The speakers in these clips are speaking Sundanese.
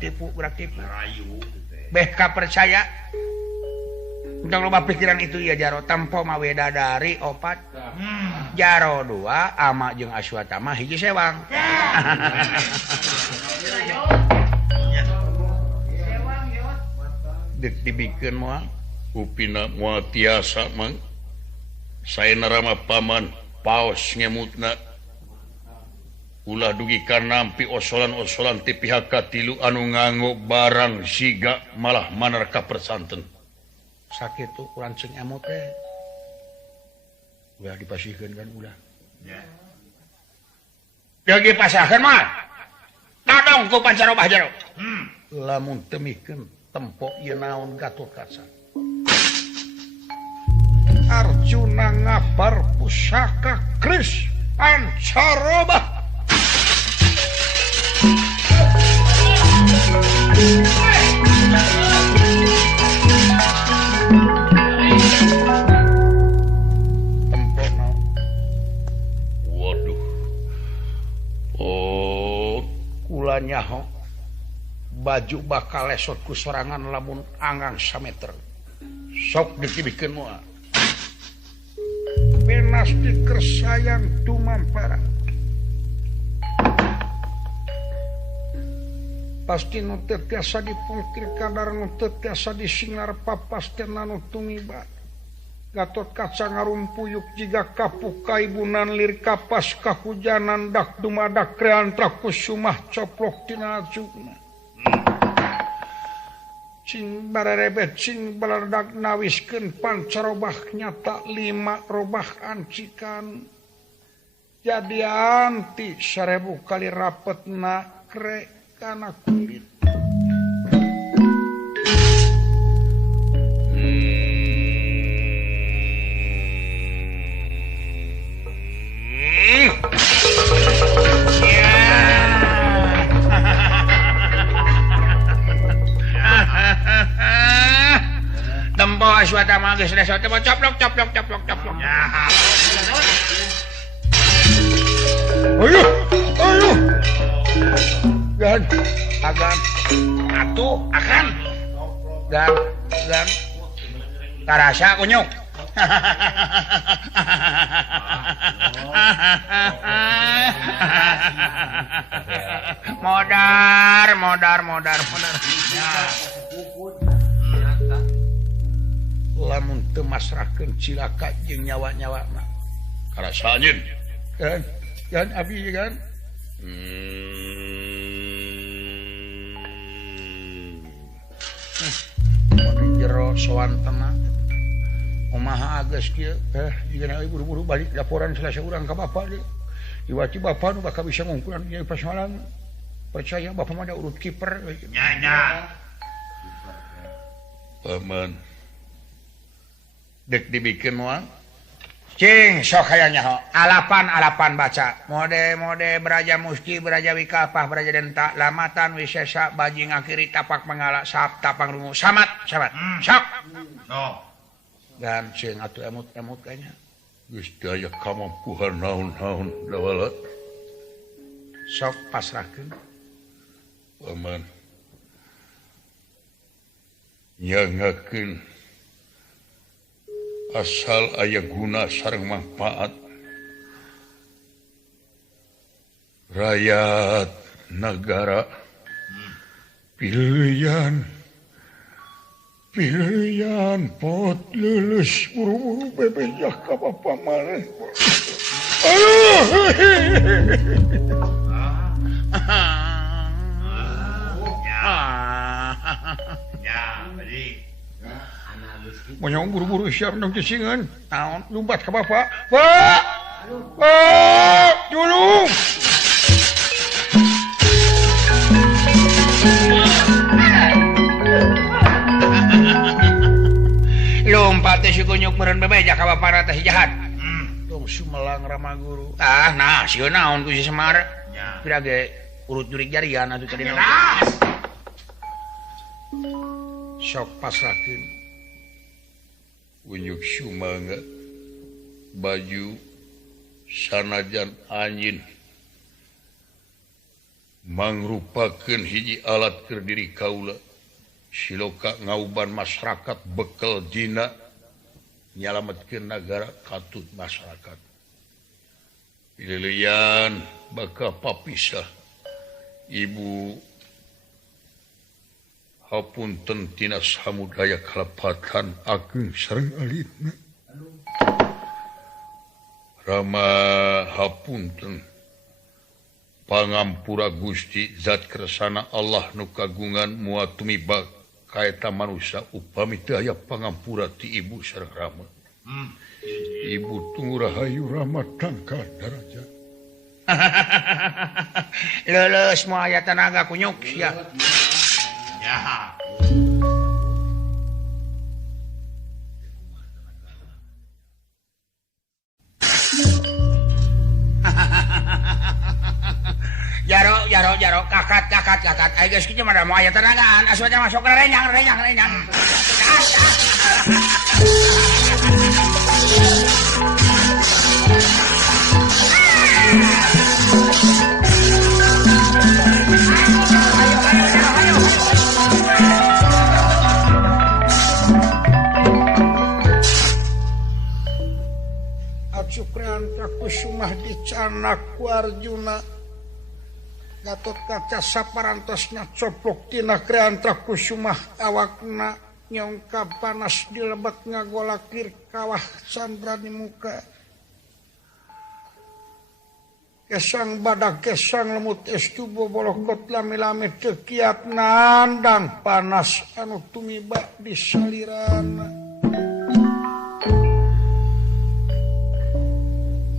tipu BK percaya untuk loba pikiran itu ya Jaro tanpa maweda dari opat Jaro 2 ama jeung Aswatama hiji sewang dek dibikin moal upina moal tiasa mang saya narama paman paos ngemutna ulah dugikan nampi osolan-osolan ti pihak katilu anu nganggo barang siga malah manarka persanten sakit tuh kurang cing emot teh udah dipasihkan kan udah lagi pasahkan mah kadang ku pancarobah Jaro lamun temikeun tempo ieu naon Gatotkaca Arjuna ngabar pusaka kris pancarobah waduh kulanya baju bakal lesot ku sorangan lamun anggang sameter sok ditibikeun moal benas dikersayang dumampara pasti nu teu tiasa dipungkir kadar nu teu tiasa disingar papasteuna nu tumiba Gatotkaca ngarumpuyuk jiga kapuk kaibunan lir kapas kahujanan dak dumadak kreantra kusumah coplok tina ajugna cing barerebet cing balerdak nawiskeun pancarobah nyata 5 robah ancikan jadi anti 1000 kali rapetna krek kana kulit tempo Aswatama geus resot tempo coplok ayo gan agan atuh akan gan karasa kunyuk modar lamun teu masrahkeun cilaka jeung nyawa-nyawana karasa anjeun kan abi kan jero sawantena umaha geus kieu jigana buru-buru balik laporan selasa urang ka bapa deui iwaci bapa nu bakal bisa ngungkulan ieu persoalan percaya bapa mah da urut kiper nya paman dek dibikin moal cing sok hayanya alapan baca mode beraja musti beraja wikafah beraja denta lamatan wisesa baji ngakiri tapak mangala sabta pangrungu samat sok dan cing atuh emut kayaknya geus daya kamampuhan naon-naon dawalat sok pasrahkeun paman nyangakeun asal aya guna sareng manfaat rakyat negara pilihan pot lulus buru-buru bebejah ka bapa maneh monyong buru-buru siap nang cisingan naon lumpat ka bapak julung lompat teh si kunyuk meureun bebeja ka bapak teh jahat tong sumelang rama guru nah sieun naon ku si Semar kira ge urut jurig jarian atuh tadi naon sok pasrahkeun unyuk sumangga baju sanajan anjin mangrupakeun hiji alat keur diri kaula siloka ngauban masyarakat bekal jina nyalametkeun nagara katut masyarakat ililian bakal papisah ibu hapunten tina samudaya kalepatan ageng sareng alitna Rama hapunten pangampura Gusti zat kersana Allah nu kagungan moal tumiba kaeta manusia upami teu aya pangampura ti ibu sareng Rama. Ibu tunggu rahayu Rama tangkal darajat. Leuleus moal aya tenaga kunyuk sia. Ya. Jaro, kakat. Ayo guys, kita mana mau aya tenagaan, asuhnya masuk ke renyang. Acukrean Prakusumah dicanak ku Arjuna Gatot kaca saparantosna coplok tina kreantra kusumah awakna nyongka panas dilebet ngagolakir kawah candra di muka kesang badak kesang lemut estubo bolokot lami-lami tekiat nandang panas anu tumiba di salirana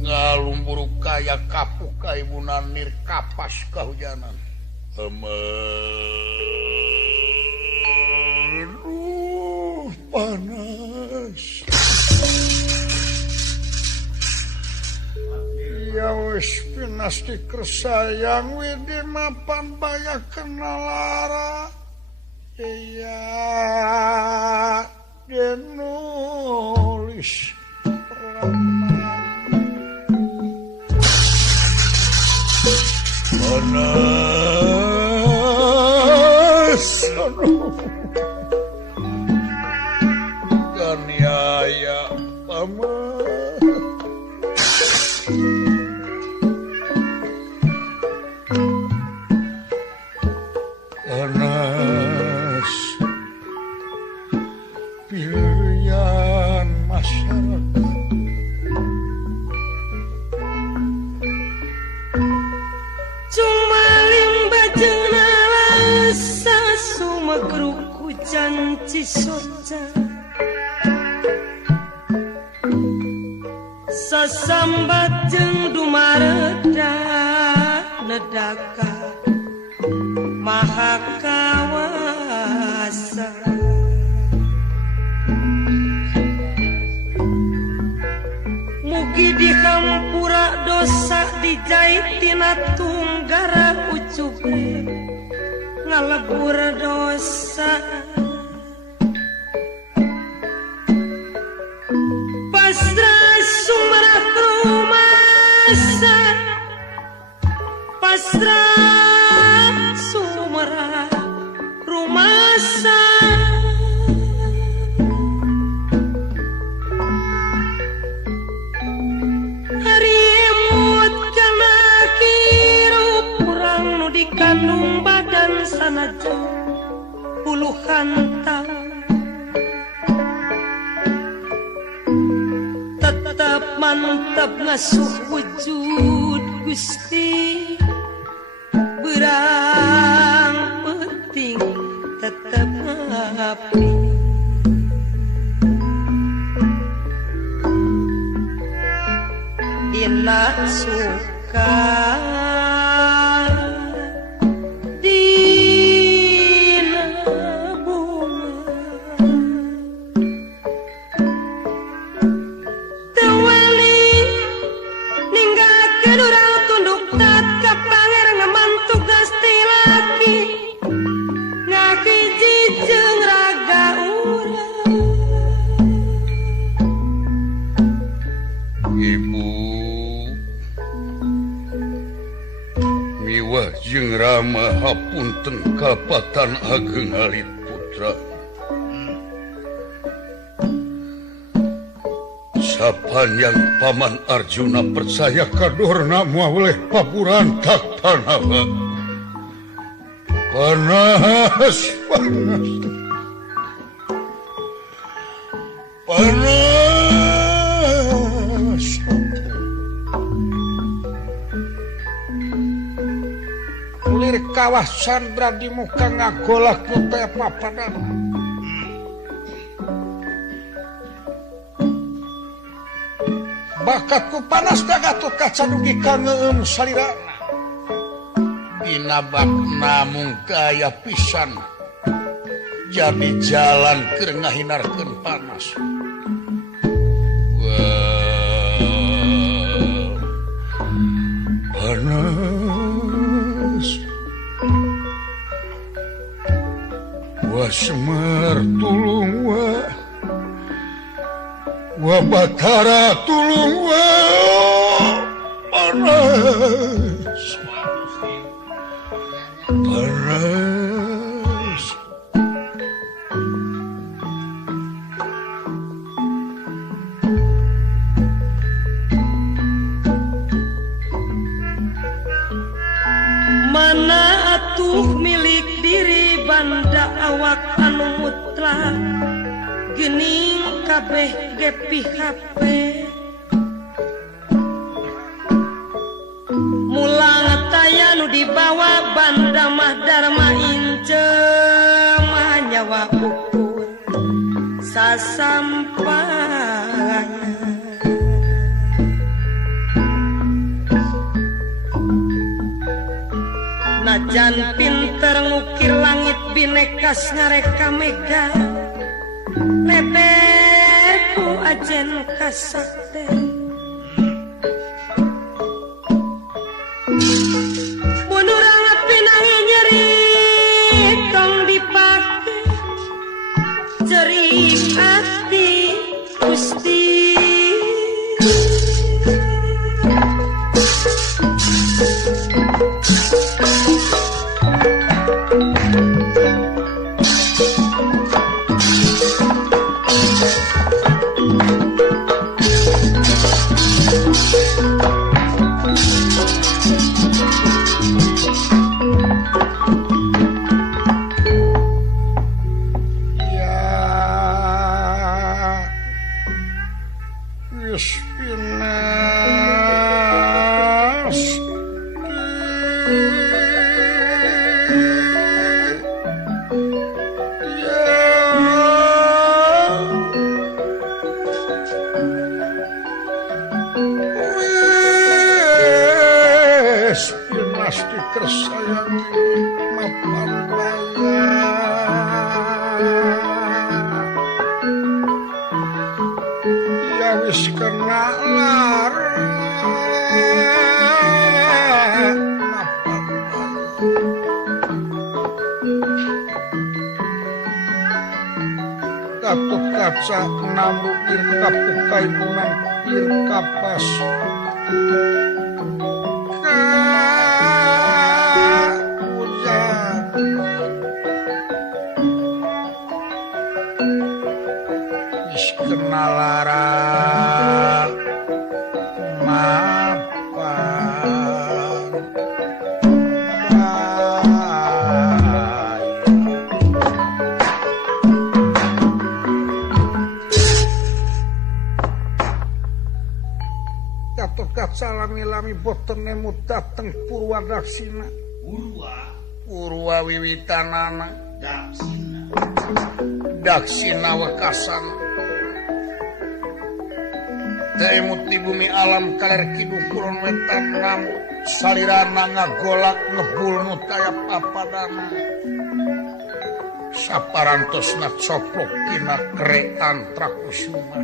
ngalumburu kaya kapuk kaibunan nir kapas kahujanan aduh panas ya wis pinas dikersayang widi mapan baya kenalara iya denulis panas ganiaya panas pilihan masyarakat janji soca sasambat jeung dumareda nedaka maha kawasa mugi dihampura dosa dijait tina tunggara ucupe ngalebur dosa pasrah sumrat rumasa pasrah sumrat rumasa hari emut kana kirup urang nu dikandung badan sanajan puluhan tahun tetap mantap ngasuh wujud Gusti berang penting tetap api dina suka Hapunten Kapatan Ageng Alit Putra. Sapanjang Paman Arjuna percaya kadorna moal oleh paburantak Panawa. Panas. Lir kawah Sandra di muka ngagolak ku teh papadan. Bakatku panas da Gatot Kaca dugi ka ngeueum salirana. Dina bakna mung kaya pisan. Jadi jalan keur ngahinarkeun panas. Wah. Panas. Wah Semar tulung wah. Wah Batara tulung wah. Panas. Panas. Mana atuh milik diri banda awak anu mutlak geuning kabeh ge PHP mulang taya nu dibawa banda mah Dharma Ince mah nyawa ukur sasampanya. Najan pinter ngukir langit binekas ngareka mega lebeku ajen kasakte munurang pinangi nyeri tong dipake cerik ati Gusti. Gatot Kaca namu irka pukai bunang irka pas ka hujan wis kenal lara lami-lami boten nemu dateng Purwadaksina. Purwa wiwitanana Daksina wekasan Daemut di bumi alam kaler kidung kulon wetan namu salirana ngagolak ngebulnu tayap papadana saparantosna coplok kina kerean trakusuma.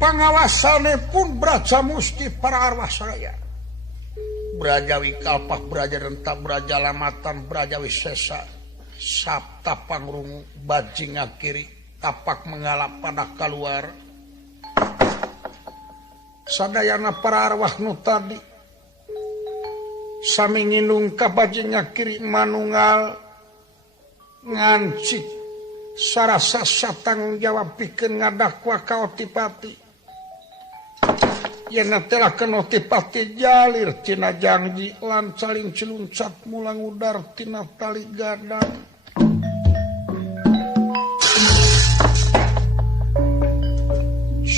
Pangawasane pun Braja Musti para arwah saya. Braja Wikalpah, Braja Renta, Braja Lamatan, Braja Wisesa, Sabta Pangrungu, Bajing Akiri, tapak mengalap pada keluar. sadayana para arwah nu tadi sami nginung ka bajingnya kiri manunggal ngancik sarasa satanggung jawab pikeun ngadakwa ka Otipati yen telah ka Otipati jalir tina janji lan saling ciluncat mulang udar tina tali gadang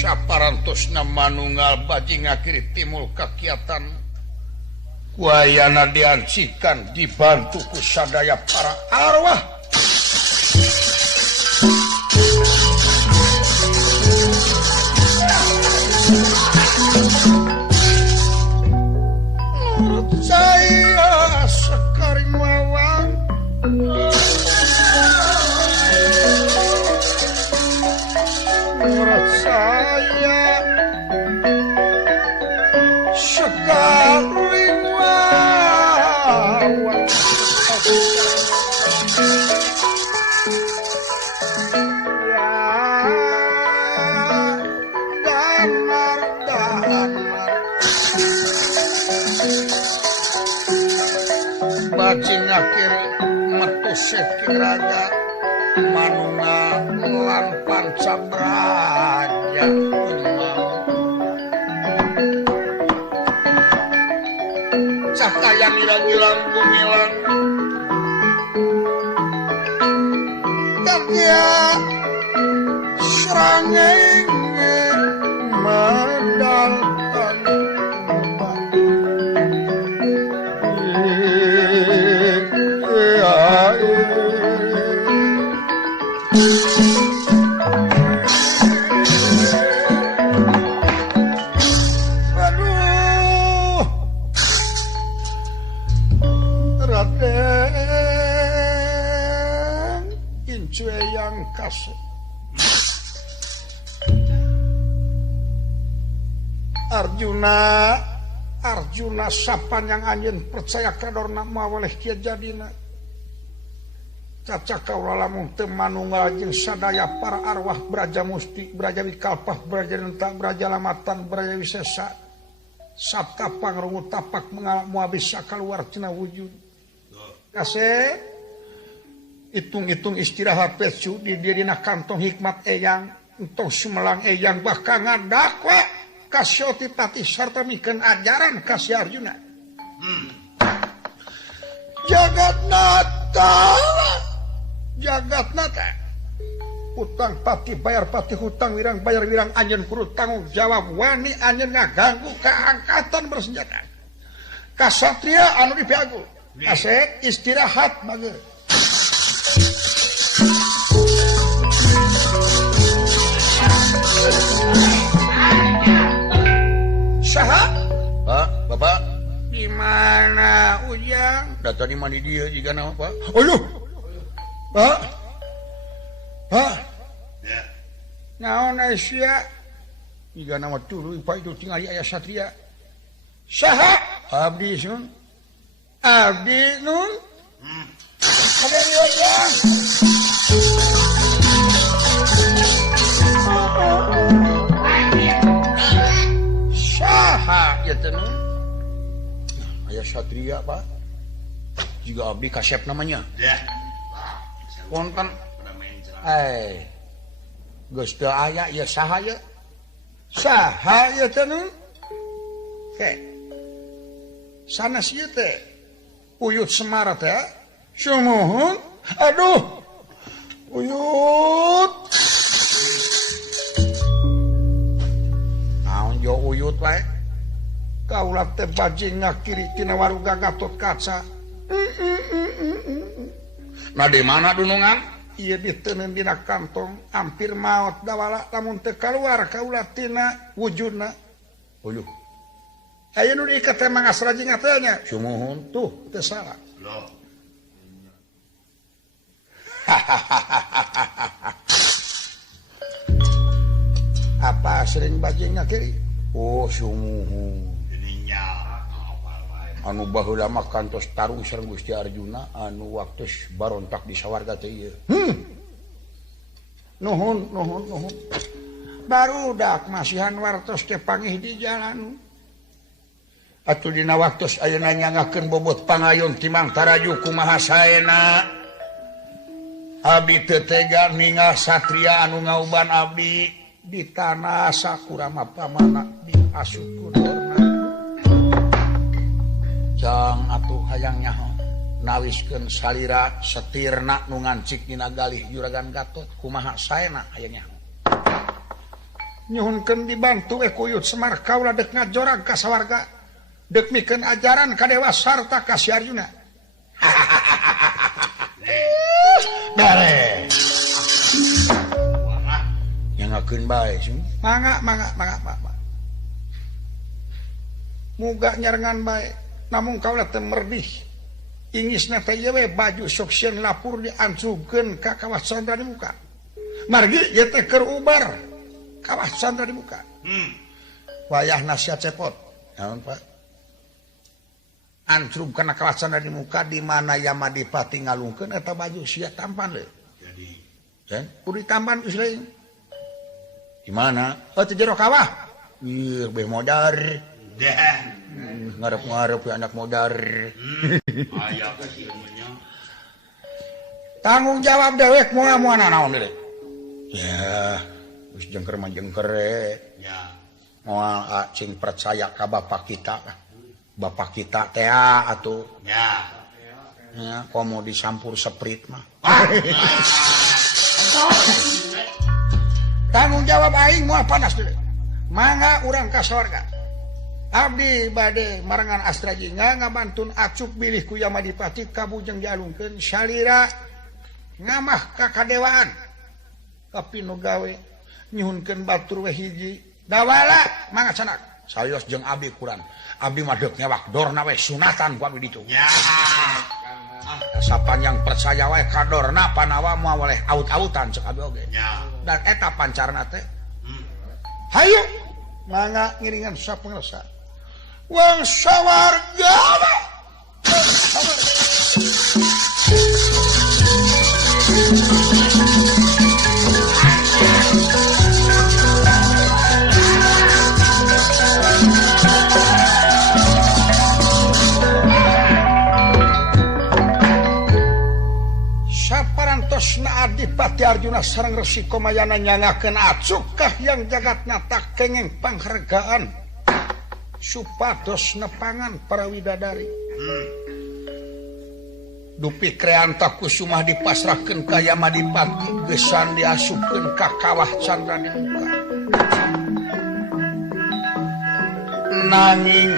saparantosna manunggal bajing ngakiri timul kakiatan kuayana diancikan dibantu ku sadaya para arwah menurut saya sekaring wawang menurut saya sekaring wawang bajing akhir metu sekiraga manunga lan pancabraja cahaya ngilang-ngilang gumilang dan dia serangeng medalkan aduh Raden Incue yang kasih Arjuna sapan yang anjeun percaya kadorna moal oleh kieu jadina caca kaula lamun teu manunggal jeung sadaya para arwah Braja Musti Braja Wikalpah Braja Denta Braja Lamatan Braja Wisesa sabta pangrungu tapak moal bisa kaluar tina wujud kase hitung-hitung istirahat pecu di dirina kantong hikmat eyang entong sumelang eyang bahkan ngadakwa kasih Otipati sarta mikeun ajaran kasih Arjuna Jagatnata utang pati bayar pati hutang wirang bayar wirang anjeun kudu tanggung jawab wani anjeun ngaganggu keangkatan bersenjata kasatria anu dipiagu asek istirahat bageus saha Bapak di mana Ujang data di mana dia jika nama Pak Pak ya naon Asia jika nama tuluy Pak itu tinggal di ayah satria saha abdi sun abdi nun ada di Ujang saha ya tenun ayah satria Pak juga abdi kasep namanya ya wonten geus teu aya ya saha ya tenun sanes ieu teh Uyut Semar teh sumuhun aduh Uyut naon jo Uyut wae kaula teh bajing ngakiri tina waruga Gatotkaca nah di mana dunungan ieu diteuneun dina kantong hampir maot dawala lamun teu kaluar kaula tina wujudna uluh aya nu diikat teh mangas rajing teh nya sumuhun tuh teu salah apa sering bajing ngakiri oh sumuhun anu baheula mah kantos tarung sareng Gusti Arjuna anu waktos barontak di sawarga teh ieu nuhun barudak masihan wartos ke pangih di jalan atuh dina waktos ayeuna nyangakeun bobot pangayon timang taraju kumaha saena abdi teu tega ningal satria anu ngauban abdi di tanah sakurama pamana diasup dorna jang atuh hayang nyaho nawiskeun salira setirna nu ngancik dina galih Juragan Gatot kumaha saena hayang nyaho nyuhunkeun dibantu kuyut Semar kaula dek ngajorag ka sawarga dek mikeun ajaran ka Dewa sarta ka si Arjuna bare nyangakeun bae mangga muga nyarengan bae namun kaula teu merdih ingisna teh ieu we baju sok sieun lapur diancugkeun ka kawah Candra di muka margi ieu teh keur ubar kawah Candra di muka wayahna sia cepot naon Pak ancrug kana kawah Candra di muka di mana Yamadipati ngalungkeun eta baju sia tampan le jadi kan kudu ditampan geus leuing di mana teh jero kawah ieu beh modar ngarep-ngarep ya anak modar aya kasieunya tanggung jawab dewek moal-moal naon deui ya geus jengker mah jengker ya moal cing percaya ka bapak kita teh atuh ya komo disampur seprit mah tanggung jawab aing moal panas deui mangga urang ka sawarga abdi bade marangan Astra Jingga ngabantun acup bilih ku Yamadipati kabujeng dialungkeun salira ngamah ka kadewaan tapi nu gawe nyuhunkeun batur we hiji dawala mangga canak sayos jeung abdi kurang abdi mah deuk nyewak dorna we sunatan ku abdi ditu nya sapanjang percaya wae ka dorna panawa moal woleh aut-autan cek abdi oge nya dan eta pancarna teh hayu mangga ngiringan sapangresa wang sawarga saparantosna Adipati Arjuna sareng Resi Komayana nyangakeun acukah yang jagatna tak kengeng panghargaan supados nepangan para widadari dupi kreanta kusumah dipasrahkeun ka Yamadipati gesan diasupkeun ka kawah Candra di muka nanging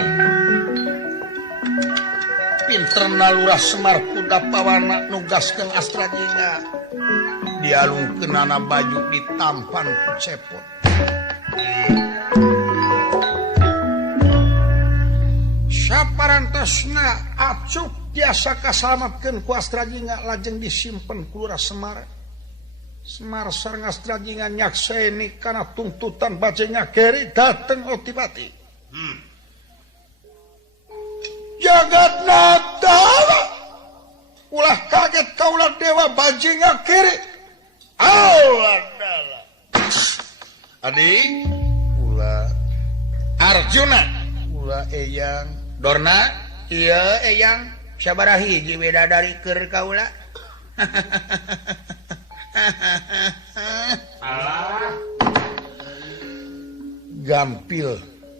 pinterna Lurah Semar Kudapawana nugaskeun Astra Jingga dialungkeunana baju ditampan ku cepot saparantosna acuk tiasa kasalametkeun ku Astra Jingga lajeng disimpen ku Lurah Semar sareng Astra Jingga nyakseni kana tuntutan Bajeng Ngakeri dateng Otipati jagatna tawa ulah kaget kaulah Dewa Bajeng Ngakeri Allah adik ulah Arjuna ulah eyang Dorna iya eyang sabaraha hiji widadari keur kaula gampil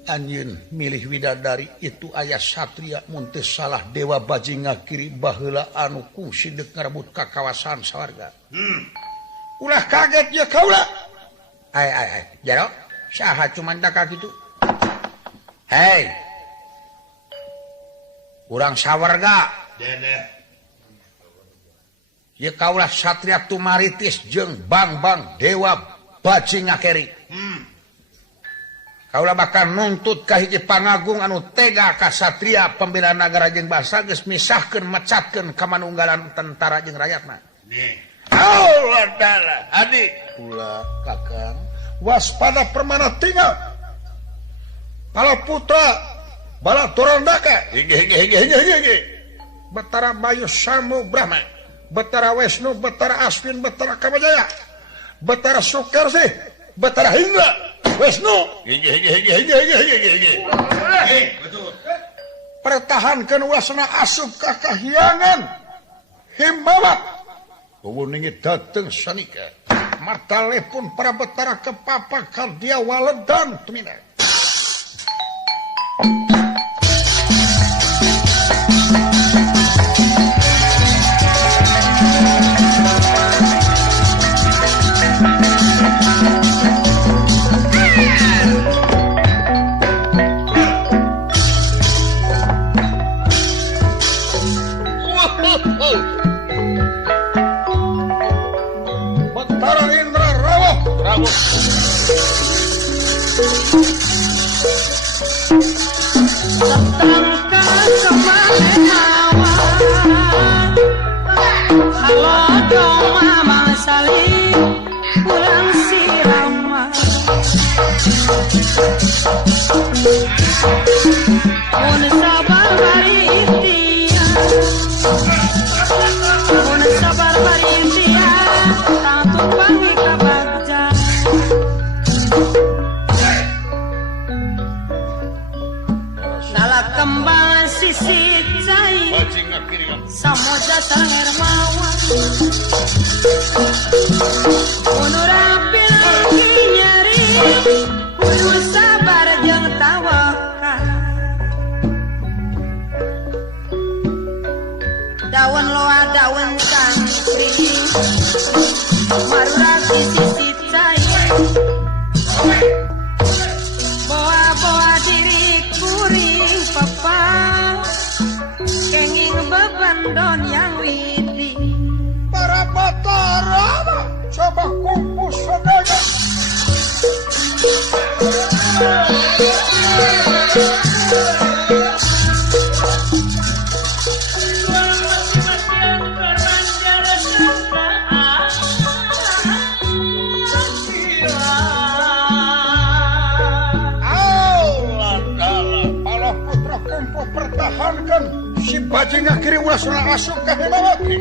anjeun milih widadari itu aya satria mun teu salah Dewa Bajeng Ngakiri baheula anu kungsi deuk ngarebut ka kawasan sawarga ulah kaget ya kaula ai jaro saha cuman tak kitu hei urang sawarga ye kaulah satria tumaritis jeung Bang Dewa Bajeng Ngakeri kaulah bakal nuntut ka hiji pangagung anu tega ka satria pembela nagara jeung bangsa geus misahkeun mecatkeun kamanunggalan tentara jeung rakyatna Allah taala adik ulah kakang waspada permana tinggal pala putra bala Turandaka hege Betara Bayu Samu Brahma Betara Wisnu Betara Aswin Betara Kamajaya Betara Sukersi Batara Hindra Wisnu pertahankan wasana asup ka kahyangan Himbawat Wawuningi dateng sanika martalepun para Batara kepapa kardia waledan tumina Batara Indra rawuh Setangka kemanehawa Halo doma masali Pulang sirama Mun sabar bari ikhtiar Mun sabar bari ikhtiar Tak tumpangi kabagja Nala kembang sisi cai Samoja sarang mawa Munur api lagi nyeri Kudu sabar jeung tawakal Daun loa daun kangri Maruraki sisi cai Boa-boa diri kuring papa Kenging bebandon yang widi para Batara coba kumpul sadaya pertahankan si bajing akhiri wasana asup ka Himbawat si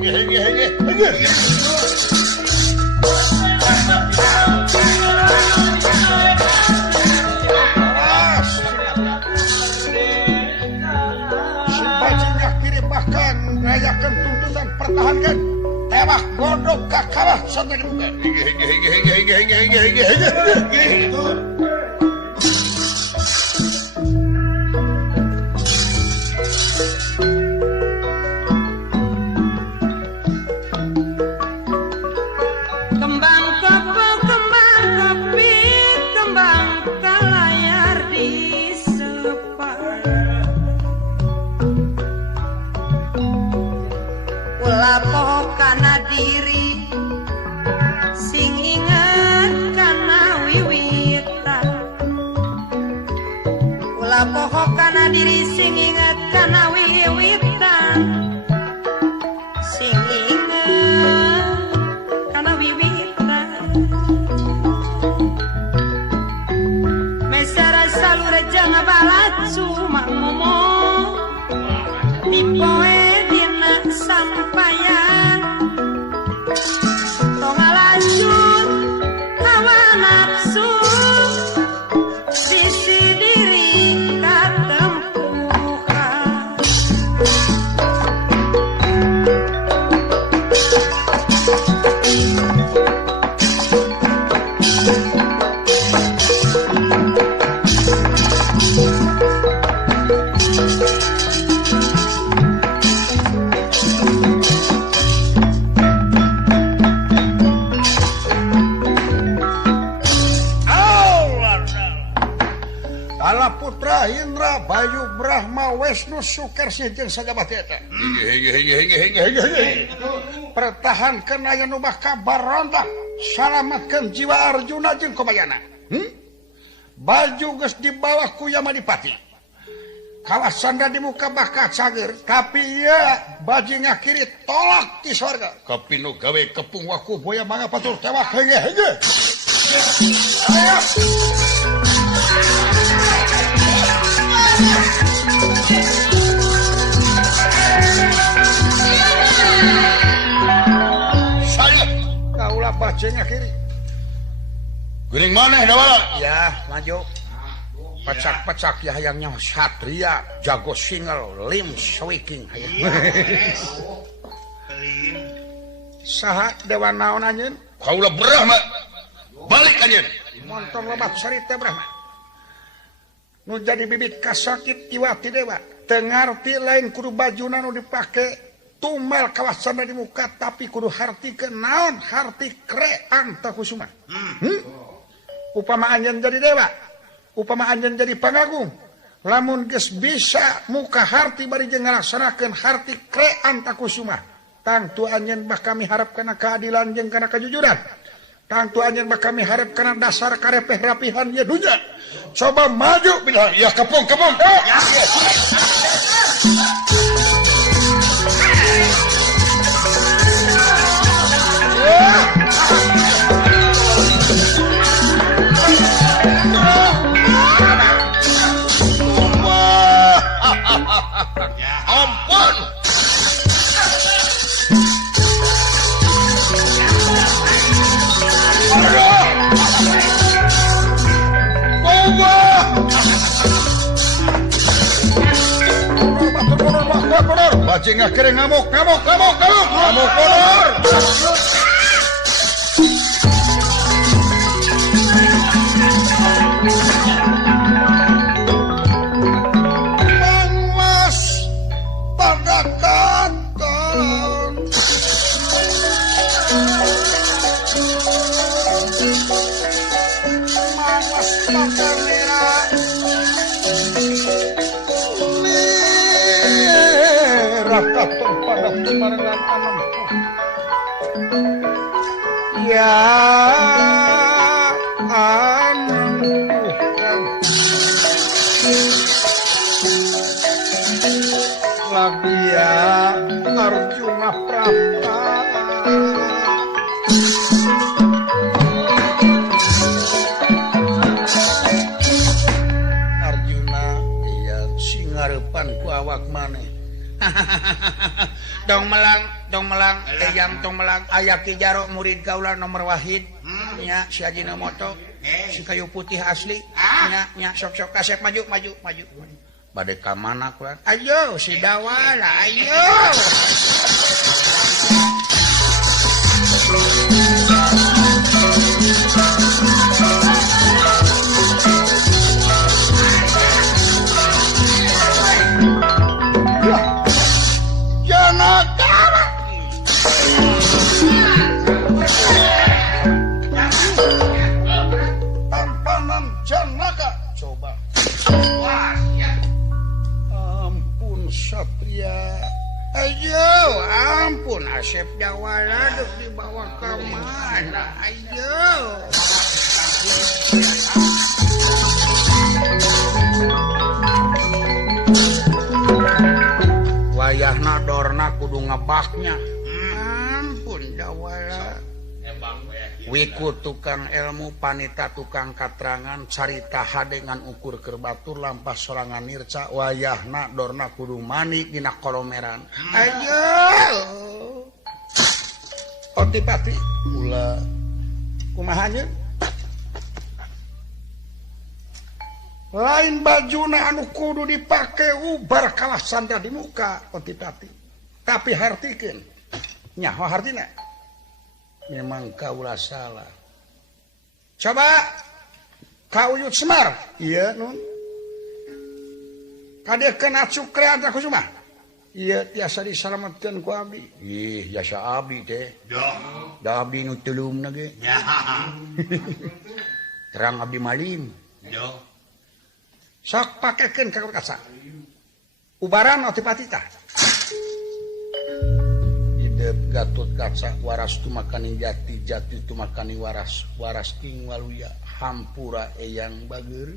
bajing akhiri bahkan rayakan tuntutan pertahankan tewak godok ka kawah sampai dibuka diri sing ingat kana wiwitan ulah poho kana diri sing ingat kana wiwitan sing ingat kana wiwitan mesara salur jang balacu mak momo dipoe dina sampayan lanjut hawa nafsu sisi diri katempuhan Putra Indra Bayu Brahma Wisnu Sukersih jeung sajabat eta pertahankan aya nu bakal barontak salamatkeun jiwa Arjuna jeung Kobayana baju geus dibawa ku Yamadipati kawasanda di muka bakal cager tapi ieu bajing akhiri tolak ti sorga kapinu gawe kepung waku boya mangga patur tewak hege kaulah bajing akhiri Geuning maneh da ya maju pecak-pecak ya hayangnya Satria jago single lim swiking saha dewa naon anjeun kaula Brahma balik anjeun montong lobat cerita Brahma nu jadi bibit kasakit iwati dewa tengarti lain kudu bajuna nu dipake tumal kawasan di muka tapi kudu hartikeun naon harti krean takusuma upama anjeun jadi dewa upama anjeun jadi pangagung lamun geus bisa muka harti bari jeung ngalaksanakeun harti krean takusuma tangtu anjeun bak kami harap kana keadilan jeung kana kejujuran tangtu anjeun bak kami harap kana dasar karepeh rapihan ya dunya coba maju bilang ya kepung ya. Ampun. Bajing akhirnya ngamuk kodor. Mangwas pada katon. Mangwas pada merah. Rakaton pada kumarangan anamku. Ya anamku lagi ya Arjuna Prapa Arjuna iya singarepan ku awak maneh dong melang eyang tong melang aya Ki Jaro murid kaula nomor wahid nya si Ajina Moto si kayu putih asli nya sok-sok kasep maju bade ka mana kurang ayo si Dawala ayo tampanan janaka coba ampun Satria ayo ampun Asep Dawala duk dibawa ke mana ayo wayahna dorna kudu ngebaknya ampun Dawala wiku tukang ilmu panita tukang katrangan carita hadengan ukur kerbatur lampas sorangan nirca wayahna dorna kudu mani dina kolomeran ayo Otipati ulah kumaha anjeun lain bajuna anu kudu dipake ubar kalah sanda di muka Otipati tapi hartikeun nyaho hartina memang kaulah salah coba kauyut Semar iya nun kadekeun acukrean takusuma iya tiasa disalametkeun ku abdi ih jasa abdi teh da abdi nu teuleumna ge terang abdi malim sok pakekeun ka kasa ubaran Otipati tah Gatot kaca waras tumakani jati tumakani waras ing waluya hampura eyang bageur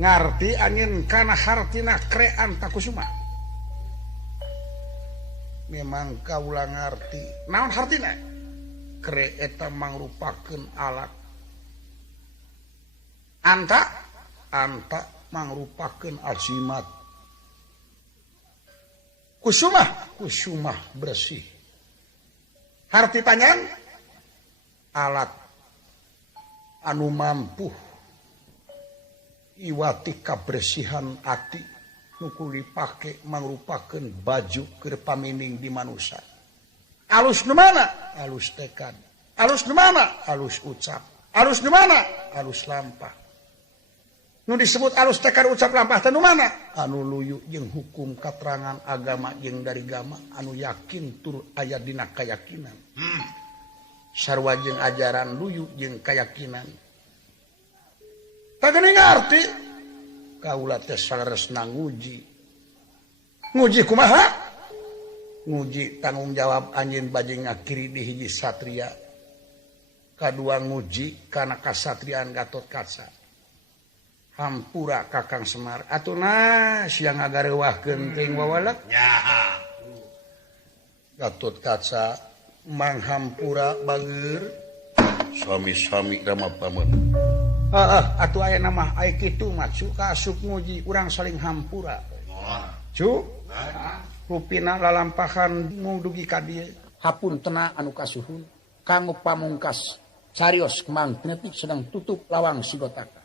ngarti angin kana hartina krean takusuma memang kaula ngarti naon hartina kre eta mangrupakeun alat anta mangrupakeun azimat kusumah bersih harti panjang alat anu mampu iwati kabersihan ati nuku dipake mangrupakeun baju keur pamining di manusia alus nu mana alus tekad alus nu mana alus ucap alus nu mana alus lampah nu disebut alus tekad ucap lampah teh nu mana anu luyu jeung hukum katerangan agama jeung dari agama anu yakin tur aya dina kayakinan sarua jeung ajaran luyu jeung kayakinan tageuning ngarti kaula teh saleresna nguji kumaha nguji tanggung jawab anjeun bade ngakiri di hiji satria kadua nguji kana kasatriaan Gatotkaca hampura Kakang Semar atuna siang ngagareuwahkeun teuing wawalak nyaha Gatotkaca manghampura bageur sami-sami Rama Paman atuh aya nama aya kitu mah cu kasuk nguji urang saling hampura cu rupina lalampahan ngudugi ka dieu hapuntenna anu kasuhun kanggo pamungkas carios kemang nepi sedang tutup lawang sigotaka